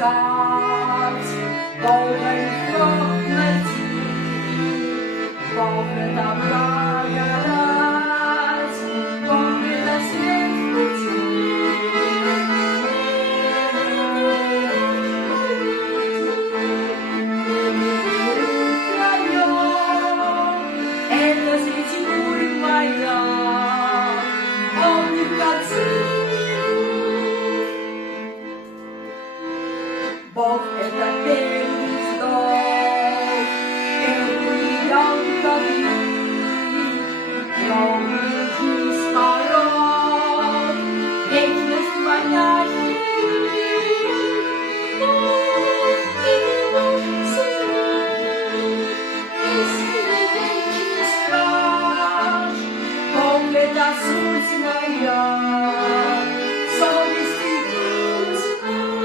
скарб, полный кров найти, Бог это благодать, Бог это свет в пути. Это среди бурь моя, Он не в конце. Бог — это первый вздох, первый ярко крик, новый жизнь порог, вечность манящий. Бог — это свет, истинный вечный страж. Бог — это суть моя, совесть и путь наш.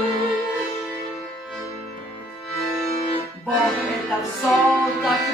Бог — это сон так